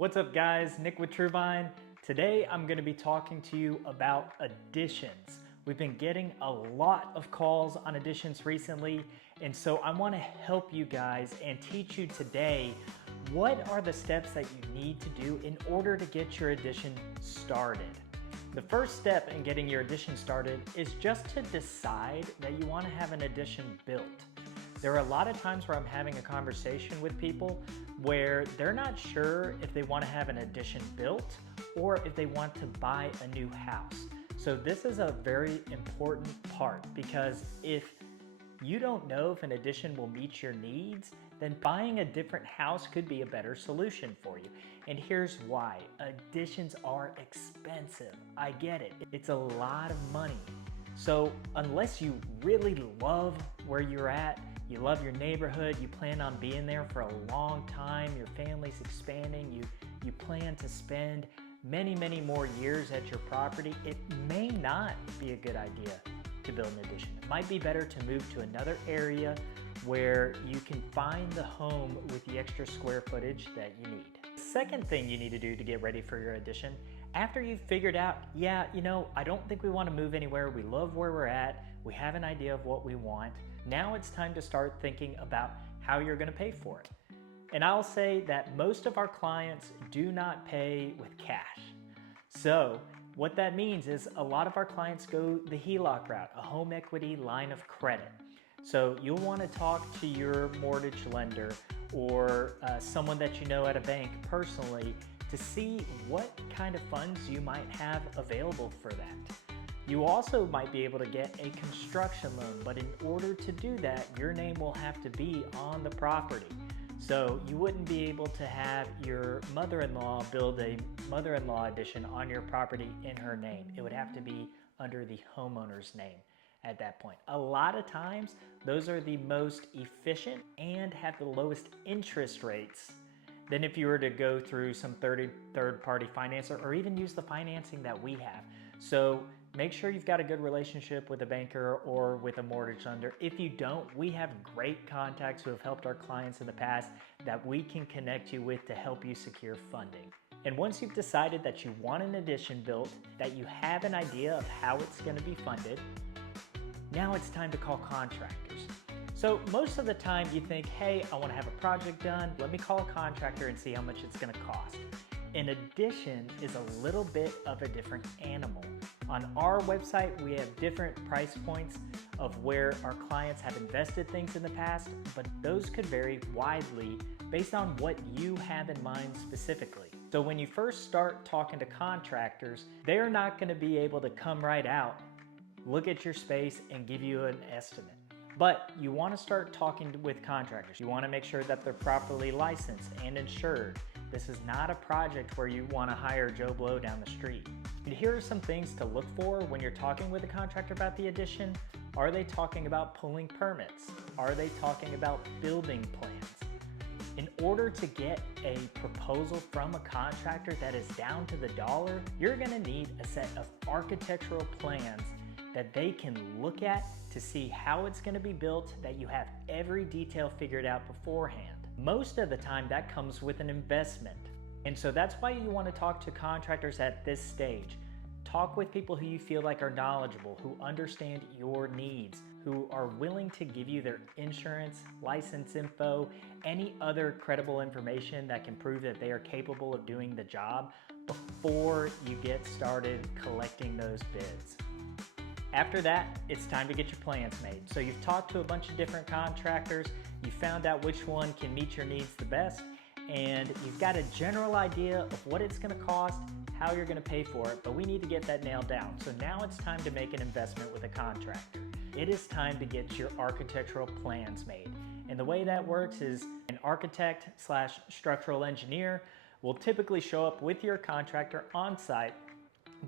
What's up guys, Nick with Truevine. Today I'm going to be talking to you about additions. We've been getting a lot of calls on additions recently, and so I want to help you guys and teach you today what are the steps that you need to do in order to get your addition started. The first step in getting your addition started is just to decide that you want to have an addition built. There are a lot of times where I'm having a conversation with people where they're not sure if they want to have an addition built or if they want to buy a new house. So this is a very important part, because if you don't know if an addition will meet your needs, then buying a different house could be a better solution for you. And here's why. Additions are expensive. I get it. It's a lot of money. So unless you really love where you're at, you love your neighborhood, you plan on being there for a long time, your family's expanding, you plan to spend many more years at your property, it may not be a good idea to build an addition. It might be better to move to another area where you can find the home with the extra square footage that you need. The second thing you need to do to get ready for your addition, after you've figured out, I don't think we want to move anywhere, we love where we're at, we have an idea of what we want, now it's time to start thinking about how you're going to pay for it. And I'll say that most of our clients do not pay with cash. So what that means is a lot of our clients go the HELOC route, a home equity line of credit. So you'll want to talk to your mortgage lender or someone that you know at a bank personally to see what kind of funds you might have available for that. You also might be able to get a construction loan, but in order to do that, your name will have to be on the property. So you wouldn't be able to have your mother-in-law build a mother-in-law addition on your property in her name. It would have to be under the homeowner's name at that point. A lot of times, those are the most efficient and have the lowest interest rates than if you were to go through some third-party financer or even use the financing that we have. So make sure you've got a good relationship with a banker or with a mortgage lender. If you don't, we have great contacts who have helped our clients in the past that we can connect you with to help you secure funding. And once you've decided that you want an addition built, that you have an idea of how it's going to be funded, now it's time to call contractors. So most of the time you think, hey, I want to have a project done. Let me call a contractor and see how much it's going to cost. An addition is a little bit of a different animal. On our website, we have different price points of where our clients have invested things in the past, but those could vary widely based on what you have in mind specifically. So when you first start talking to contractors, they're not going to be able to come right out, look at your space, and give you an estimate. But you want to start talking with contractors. You want to make sure that they're properly licensed and insured. This is not a project where you want to hire Joe Blow down the street. And here are some things to look for when you're talking with a contractor about the addition. Are they talking about pulling permits? Are they talking about building plans? In order to get a proposal from a contractor that is down to the dollar, you're going to need a set of architectural plans that they can look at to see how it's going to be built, that you have every detail figured out beforehand. Most of the time that comes with an investment. And so that's why you want to talk to contractors at this stage. Talk with people who you feel like are knowledgeable, who understand your needs, who are willing to give you their insurance, license info, any other credible information that can prove that they are capable of doing the job before you get started collecting those bids. After that, it's time to get your plans made. So you've talked to a bunch of different contractors, you found out which one can meet your needs the best, and you've got a general idea of what it's going to cost, how you're going to pay for it, but we need to get that nailed down. So now it's time to make an investment with a contractor. It is time to get your architectural plans made. And the way that works is an architect/structural engineer will typically show up with your contractor on site,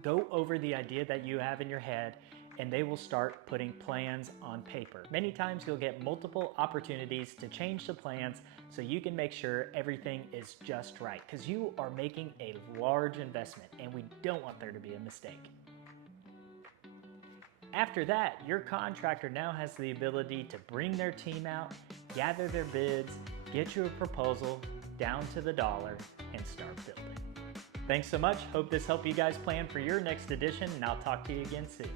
go over the idea that you have in your head, and they will start putting plans on paper. Many times you'll get multiple opportunities to change the plans so you can make sure everything is just right, because you are making a large investment and we don't want there to be a mistake. After that, your contractor now has the ability to bring their team out, gather their bids, get you a proposal down to the dollar, and start building. Thanks so much. Hope this helped you guys plan for your next addition, and I'll talk to you again soon.